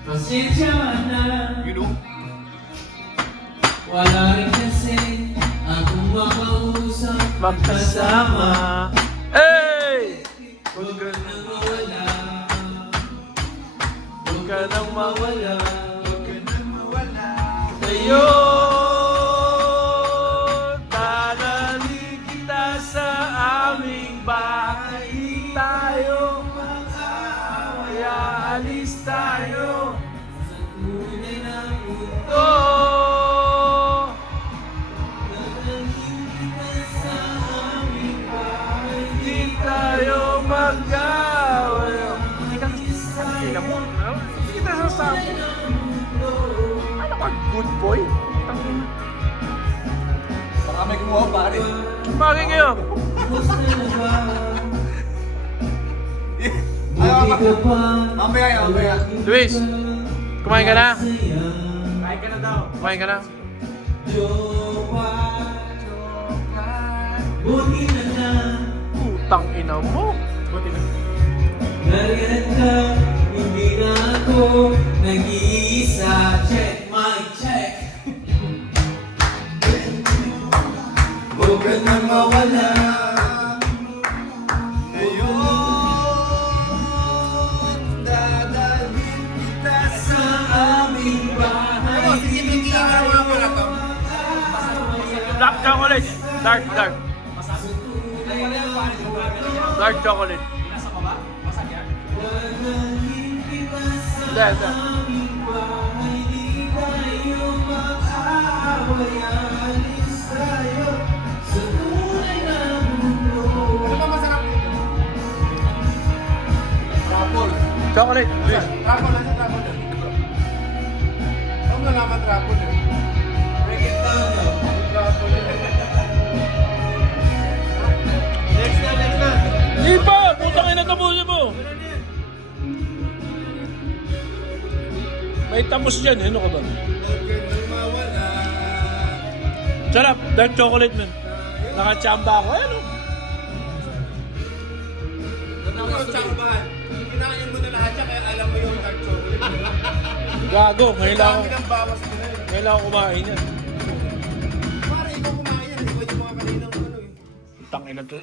Pasensya na. You know? Wala rin kasi akong makausap Magkasama. Hey! Huwag ka nang mawala. Huwag ka nang mawala. Huwag ka nang mawala. Sa'yo, dadalhin kita sa aming bahay. Di tayo mag-away, aalis tayo. Sa tunay na mundo. Oh, Dadalhin kita sa aming bahay. di tayo mag-away. Hindi ka kanina mo. Hindi kita sasama. Ano ka, good boy? Tangina. Baka may gumawa pare. Bakit kayo? Kumusta na ba? Ayaw Buti ka pa. Mamaya yan, mamaya. Luis, kumain ka na? Masaya. Kain ka na daw. Kumain ka na? Jowa. Buti na na. Putang ina mo. Buti na. Nariyan ka, hindi na ako nag-iisa. Check, mic check. Huwag ka nang mawala. Ngayon, dadalhin kita Sa aming bahay. Dark chocolate. Dark, dark. Dark chocolate. Dadalhin kita sa Hindi, hindi. aming bahay. Di tayo mag-aaway. Alis tayo sa tunay na mundo. Ano ba masarap dito? Truffle. Chocolate. Luis. Truffle, nasa truffle na. Saan mo nalaman truffle eh? Break it down, yo. Truffle eh. Next na, next na. Di pa! Putang ina, tapusin mo! May tapos dyan, ano ka ba? Huwag ka nang mawala. Sarap, dark chocolate man. Nakachamba ako, ano? Ano yung tsambahan? Kinakain mo na lahat siya kaya alam mo yung dark chocolate. Gago, ngayon lang ako, Dami ng bawas nila eh. ngayon lang ako kumain yan. Pare, ikaw kumain yan. Di ba yung mga kaninang ano eh? Tangina to.